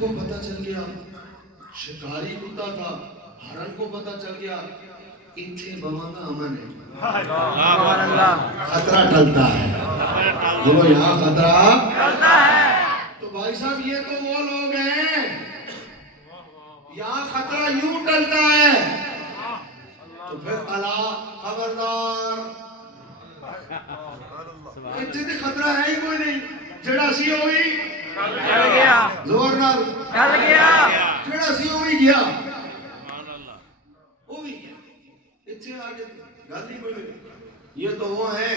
کو پتہ چل گیا شکاری کتا تھا، ہرن کو پتہ چل گیا اتھے بمانگا امن ہے، خطرہ ٹلتا ہے، بولو یہاں خطرہ ٹلتا ہے۔ تو بھائی صاحب یہ تو وہ لوگ ہیں یہاں خطرہ یوں ٹلتا ہے، تو پھر اللہ خبردار اتھے تے خطرہ ہے ہی کوئی نہیں، جڑا سی ہوئی چل گیا، زور نال چل گیا، جڑا سی ہوئی گیا، وہ بھی گیا، اتھے آگے گل ہی کوئی نہیں۔ یہ تو وہ ہیں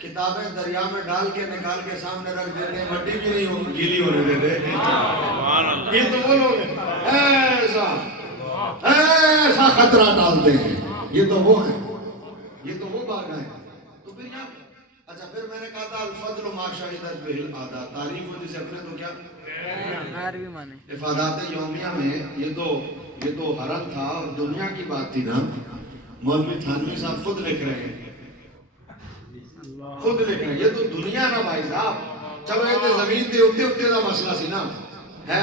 کتابیں دریا میں ڈال کے نکال کے سامنے رکھ دیتے ہیں، مٹی بھی نہیں گیلی ہونے دیتے، یہ تو وہ لوگ ہیں ایسا خطرہ ڈالتے ہیں، یہ تو وہ ہیں، یہ تو وہ باغ ہیں۔ تو پھر یہاں اچھا پھر میں نے کہا تھا الفضل ما شہدت بہ العادات، تعریف ہو جسے اپنے تو کیا افادات یومیہ میں یہ تو حرم تھا اور دنیا کی بات تھی نا، مولوی تھانوی صاحب خود لکھ رہے ہیں، خود لکھ رہے ہیں، یہ تو دنیا نا بھائی صاحب، چلو یہ تو زمین دے اتے دا مسئلہ سی نا ہے،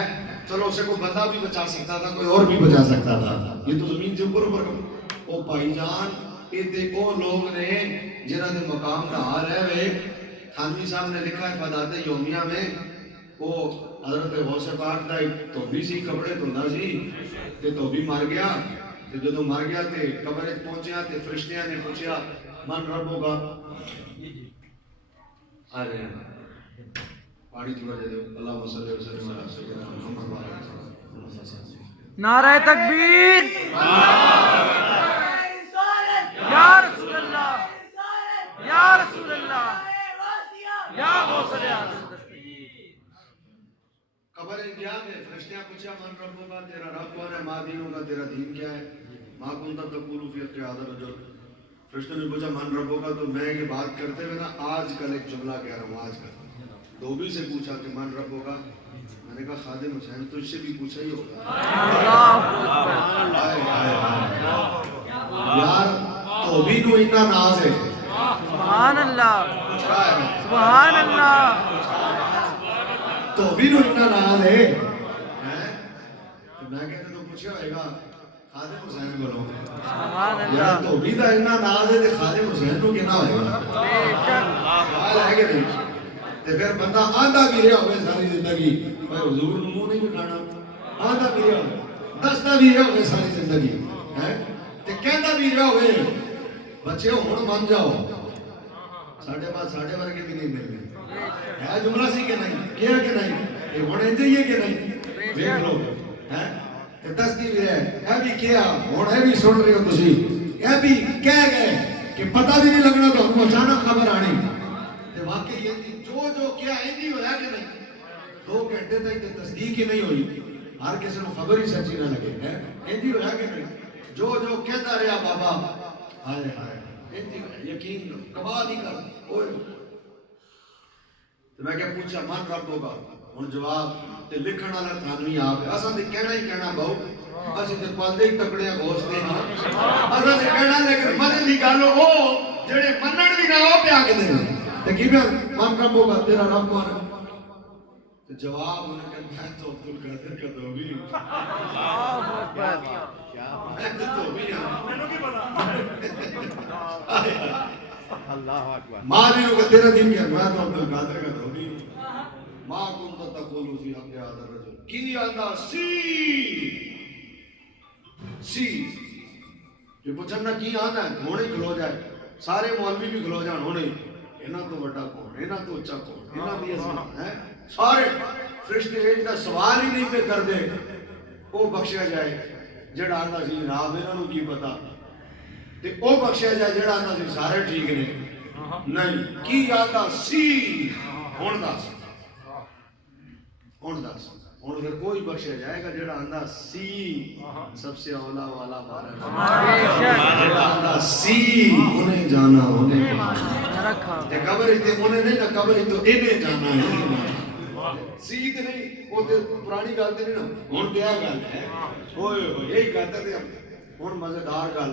چلو اسے کوئی بندہ بھی بچا سکتا تھا، کوئی اور بھی بچا سکتا تھا، یہ تو زمین سے اوپر او بھائی جان یہ دیکھو لوگ نے جنہاں نے مقام دا حال ہے وے تھانوی صاحب نے لکھا ہے افادات یومیہ میں، وہ حضرت غوث پاک دا توبی سی کپڑے دھوندا سی تے توبی مر گیا، تے جدوں مر گیا تے قبر وچ پہنچیا تے فرشتیاں نے پوچھا من رب ہوگا، ارے پانی تھوڑا دے دو، اللہم صلی وسلم علی سیدنا محمد و علی آلہ وصحبہ۔ نعرہ تکبیر، یا رسول اللہ، یا رسول اللہ، یا غوث اعظم دستگیر۔ قبر گیا میں فرشتیاں پوچھا من رب ہوگا، تیرا رب کون ہے، ما دین ہوگا، تیرا دین کیا ہے، ما کنت تقول فی حق هذا الرجل، فرشتوں نے پوچھا من رب ہوگا، تو میں یہ بات کرتے ہوئے نا آج کل ایک جملہ کہہ رہا ہوں، آج کل دھوبی سے پوچھا کہ من رب ہوگا، میں نے کہا خادم حسین تو اس سے بھی پوچھا ہی ہوگا، یار دھوبی کو اتنا ناز ہے، سبحان اللہ، سبحان اللہ، دھوبی کو اتنا ناز ہے، تو میں کہتے تو پوچھا ہوئے گا خادم حسین بولو، سبحان اللہ، یار دھوبی کا اتنا ناز ہے تو خادم حسین کو کہنا ہوئے گا، حال ہے کہ نہیں؟ تے پھر بندہ آندھا بھی رہا ہوئے ساری زندگی، میں حضور نے منہ نہیں بٹھانا، آندھا بھی رہا ہوئے، دستا بھی رہا ہوئے ساری زندگی، تے کہندہ بھی رہا ہوئے بچے ہون مان جاؤ، ساڑھے بعد ساڑھے ورگے بھی نہیں ملنے، ہے جملہ سی کہ نہیں، کیا کہ نہیں، یہ ہونے چاہیے کہ نہیں، دیکھ لو، تے دستی بھی رہے، اے بھی کیا، ہونے بھی سن رہے ہو تسی، اے بھی کہہ گئے کہ پتہ بھی نہیں لگنا تو ہم اچانک خبر آنی، واقعی یہ جو کیا ایندی ہویا کہ نہیں، 2 گھنٹے تک تصدیق ہی نہیں ہوئی، ہر کسی نے خبر ہی سچی نہ لگے، ایندی ہویا کہ نہیں، جو کہتا رہا بابا، ہائے ہائے ایندی یقین کمال ہی کر، تو میں کیا پوچھا من رب ہوگا، ان جواب تے لکھن والا تھانوی آپ ہے، اساں تے کہنا ہی کہنا بہو، اسی تے پالدے ہی تکڑے گھوستے ہیں، اساں تے کہنا لیکن من دی گل او جڑے منن بھی نہ ہو پیا کے دے تقیبہ من رب ہوگا، تیرا رب کون ہے؟ جواب انہیں کہ میں تو عبدالقادر کا دھوبی ہوں، میں تو دھوبی ہوں، مالینوں کا تیرا دین کیا، میں تو عبدالقادر کا دھوبی ہوں، ما کنت تقول فی حق هذا الرجل، کی آندہ سی جو پوچھنا کی آندہ ہے ہونے کھلو جائے، سارے مولوی بھی کھلو جائے ہونے، انہاں تو وڈا کون، انہاں تو اچھا کون، انہاں دی عظمت ہے، سارے فرشتے ایک دا سوال ہی نہیں پہ کر دے، او بخشیا جائے جڑا آندہ سی جناب انہاں نو کی پتا، تے او بخشیا جائے جڑا آندہ سی سارے ٹھیک نے، نہیں کی آندہ سی، ہون دا سی، ہون دا سی، ہون پھر کوئی بخشیا جائے گا جڑا آندہ سی، سب سے اولا والا بارہ، جڑا آندہ سی انہیں جانا انہیں تے قبر تے انہیں نہیں نا، قبر تو انہیں جانا ہے، سیدھ نہیں، وہ تے پرانی گل تے نہیں نا، ہون کیا گل ہے، ہوئے ہوئے یہی کہتا تھے ہم، ہون مزیدار گل،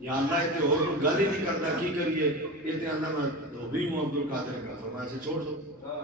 یا اللہ تے اور گل ہی نہیں کرتا کی کریے، یہ تے اندر میں دھوبی ہوں عبدالقادر کا، فرمایا سے چھوڑ دو،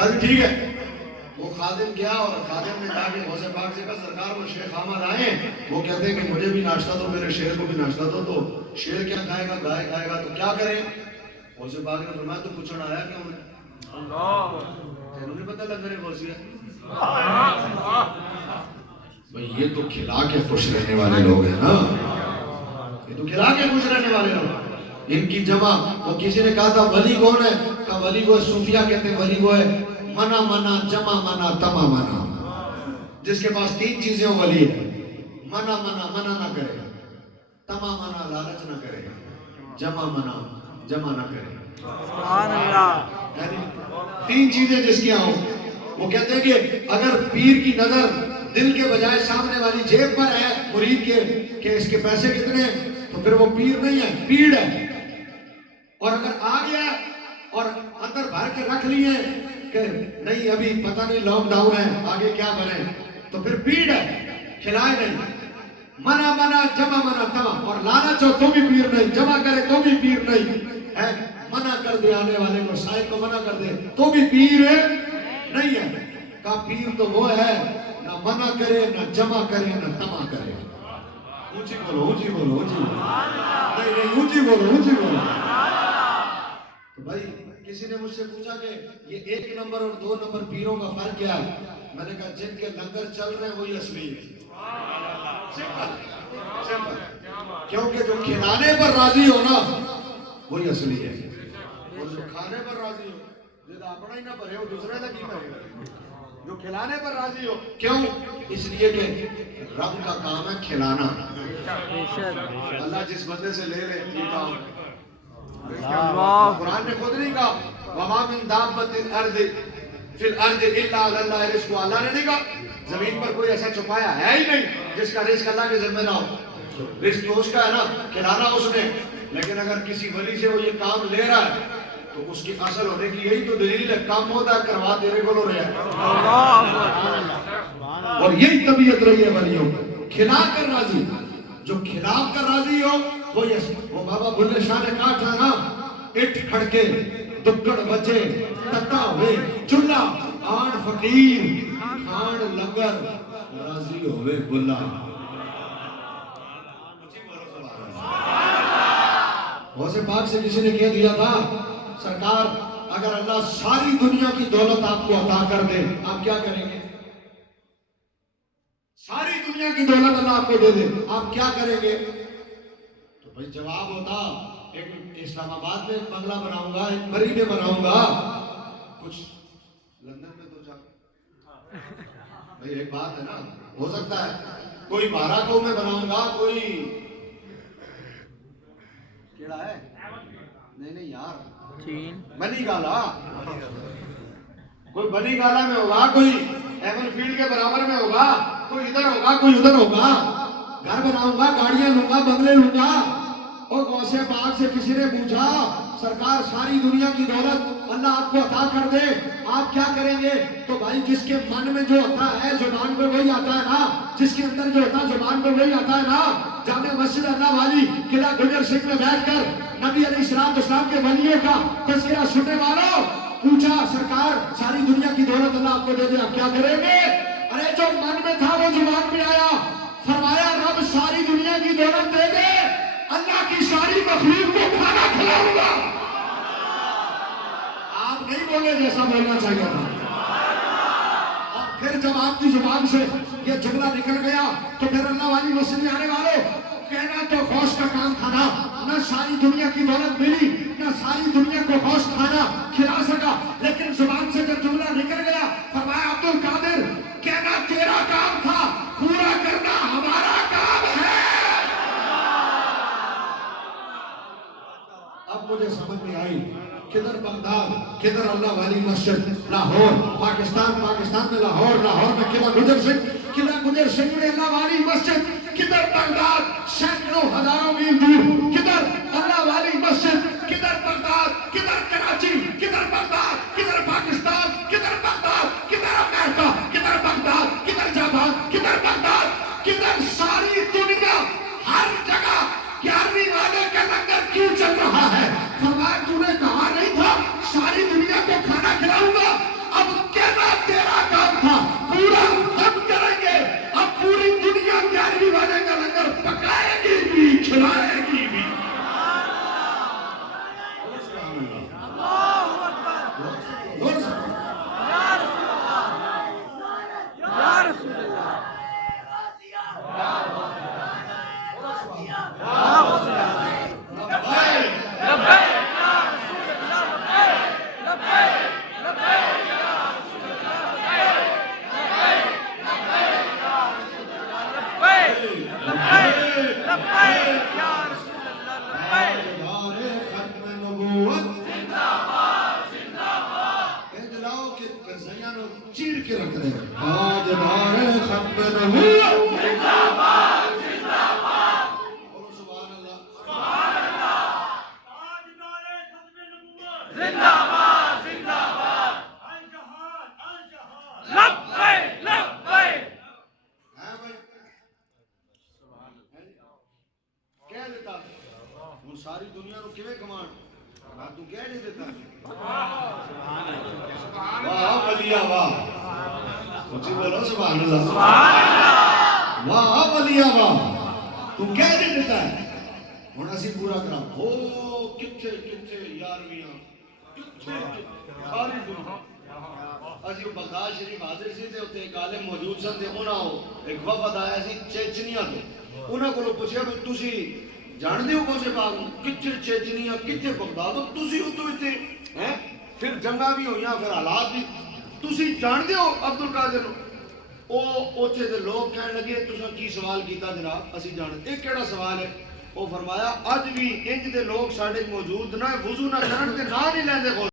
کہا ٹھیک ہے. وہ خادم گیا اور خادم نے کہا کہ غوث پاک سے کہا سرکار وہ شیخ احمد آئے ہیں، وہ کہتے ہیں کہ مجھے بھی ناشتہ دو، میرے شیر کو بھی ناشتہ دو. تو شیر کیا کھائے گا؟ گائے کھائے گا. تو کیا کریں؟ غوث پاک نے فرمایا تو پوچھنا آیا کیوں ہے؟ تینوں نہیں پتہ لگ رہے غوثیہ بھئی یہ تو کھلا کے خوش رہنے والے لوگ ہیں نا، یہ تو کھلا کے خوش رہنے والے لوگ. ان کی جمع، وہ کسی نے کہا تھا ولی کون ہے؟ کہا ولی وہ صوفیہ کہتے ہیں ولی وہ ہے منا منا جمع منا تما منا، جس کے پاس تین چیزیں ہوں ولی ہے. منا منا منع نہ کرے، تما منا لالچ نہ کرے، جمع منا جمع نہ کرے. سبحان اللہ. یعنی تین چیزیں جس کی ہوں. وہ کہتے ہیں کہ اگر پیر کی نظر دل کے بجائے سامنے والی جیب پر ہے مرید کے کہ اس کے پیسے کتنے ہیں، تو پھر وہ پیر نہیں ہے، پیڑ ہے. اور اگر آ گیا اور اندر بھر کے رکھ لیے کہ نہیں ابھی پتہ نہیں لاک ڈاؤن ہے آگے کیا بنے، تو پھر پیڑ ہے، کھلائے نہیں. منا منا جمع منا تما، اور لالچ ہو تو بھی پیر نہیں، جمع کرے تو بھی پیر نہیں ہے. منع کر دے آنے والے کو، سائے کو منع کر دے تو بھی پیر نہیں ہے. کہا پیر تو وہ ہے نہ منع کرے نہ جمع کرے نہ تما کرے. اونچی بولو اونچی بولو اونچی بولو، نہیں نہیں اونچی بولو اونچی بولو. تو بھائی کسی نے مجھ سے پوچھا کہ یہ 1 نمبر اور 2 نمبر پیروں کا فرق کیا ہے؟ میں نے کہا جن کے لنگر چل رہے ہیں وہی اصلی ہے. کیونکہ جو کھلانے پر راضی ہو نا وہی اصلی ہے، اور جو کھانے پر راضی ہو جب اپنا ہی نہ بھرے ہو دوسرے کا کی بھرے گا. جو کھلانے پر راضی ہو کیوں؟ اس لیے کہ رب کا کام ہے کھلانا. اللہ جس بندے سے لے لے یہ کام. قرآن نے خود نہیں کہا وَمَا مِن دَابَّةٍ أَرْضٍ فِي الْأَرْضِ إِلَّا عَلَى اللَّهِ رِزْقُهَا. اللہ نے نہیں کہا زمین پر کوئی ایسا چھپایا ہے ہی نہیں جس کا رزق اللہ کے ذمہ نہ ہو. رزق تو اس کا ہے نا، کھلانا اس نے. لیکن اگر کسی ولی سے وہ یہ کام لے رہا ہے تو اس کی اصل ہونے کی یہی تو دلیل ہے، کام ہوتا ہے کروا تیرے کو رہا ہے. اور یہی طبیعت رہی ہے ولیوں، کھلا کر راضی. جو کھلا کر راضی ہو وہ بابا بھلے شاہ نے کہا تھا نا، اٹھ کھڑکے دکڑ بچے تتا ہوئے چلا آن فقیر کھان لنگر راضی ہوئے بلا. غوث پاک سے کسی نے کہہ دیا تھا سرکار اگر اللہ ساری دنیا کی دولت آپ کو عطا کر دے آپ کیا کریں گے؟ ساری دنیا کی دولت اللہ آپ کو دے دے آپ کیا کریں گے؟ تو بھائی جواب ہوتا ایک اسلام آباد میں ایک بنگلہ بناؤں گا، ایک بری میں بناؤں گا، کچھ لندن میں تو جا بھائی ایک بات ہے نا، ہو سکتا ہے کوئی باراکو میں بناؤں گا، کوئی کیڑا ہے نہیں یار بنی گالا، کوئی بنی گالا میں ہوگا، کوئی ایون فیلڈ کے برابر میں ہوگا، کوئی ادھر ہوگا کوئی ادھر ہوگا. گھر بناؤں گا، گاڑیاں لوں گا، بنگلے لوں گا. اور غوث پاک سے کسی نے پوچھا سرکار ساری دنیا کی دولت اللہ آپ کو عطا کر دے آپ کیا کریں گے؟ تو بھائی جس کے من میں جو ہوتا ہے زبان پہ وہی آتا ہے نا، جس کے اندر جو ہوتا ہے زبان پہ وہی آتا ہے نا. جامع مسجد اللہ والی قلعہ گجر سنگھ میں بیٹھ کر نبی علیہ السلام کے ولیوں کا تذکرہ سننے والوں پوچھا سرکار ساری دنیا کی دولت اللہ آپ کو دے دے آپ کیا کریں گے؟ ارے جو من میں تھا وہ زبان میں آیا. فرمایا رب ساری دنیا کی دولت دے دے اللہ کی ساری مخلوق کو کھانا کھلاؤں گا. آپ نہیں بولے جیسا بولنا چاہیے تھا. اور پھر جب آپ کی زبان سے یہ جملہ نکل گیا تو پھر اللہ والی مسجد میں آنے والوں کہنا تو خوش کا کام تھا نا، نہ ساری دنیا کی دولت ملی نہ ساری دنیا کو خوش کھانا کھلا سکا، لیکن زبان سے جب جملہ نکل گیا فرمایا عبد القادر کہنا تیرا کام تھا، پورا کرنا ہمارا کام ہے. اب مجھے سمجھ میں آئی کدھر بغداد کدھر اللہ والی مسجد، لاہور پاکستان میں لاہور میں قلعہ گجر سنگھ میں اللہ والی مسجد، کدھر بغداد سینکڑوں ہزاروں میل دور کدھر اللہ والی مسجد، کدھر بغداد کدھر کراچی کدھر بغداد کدھر پاکستان کدھر بغداد کدھر امریکہ کدھر بغداد کدھر جاپان کدھر بغداد کدھر ساری دنیا ہر جگہ 11ویں والے کا لنگر کیوں چل رہا ہے؟ فرمایا تو نے کہا نہیں تھا ساری دنیا کو کھانا کھلاؤں گا، اب لبیک یا رسول اللہ لبیک تاجدار ختم نبوت اجلاؤ کے کرزیاں نو چیر کے رکھ دے تاجدار ختم نبوت بولو سبحان اللہ زندہ باد زندہ باد لبیک لبیک ہے بھائی کہہ دیتا ہوں ساری دنیا نو کیویں کمان تو کہہ نہیں دیتا واہ ولیہ واہ اچھی بولو سبحان اللہ واہ ولیہ واہ تو کہہ نہیں دیتا ہے ہن اسی پورا کرا ہو کتھے کتھے یارویاں کتھے ساری دنیا اسی بغداد شریف حاضر سی تے اوتھے ایک عالم موجود سن تے انہاں ایک وفد آیا سی چیچنیا تو انہاں کولوں پوچھیا بھی تسی جان دیو کوسے باغ کتھے چیچنیا کتھے بغداد تسی اتو ایتھے ہیں پھر جنگاں بھی ہوئیاں پھر حالات بھی تسی جان دیو عبد القادر او اوتھے دے لوگ کہن لگے تساں کی سوال کیتا جناب اسی جان اے کیڑا سوال ہے وہ فرمایا اج بھی انج دے لوگ ساڈے موجود نہ وضو نہ کرن تے نہ نہیں لیندے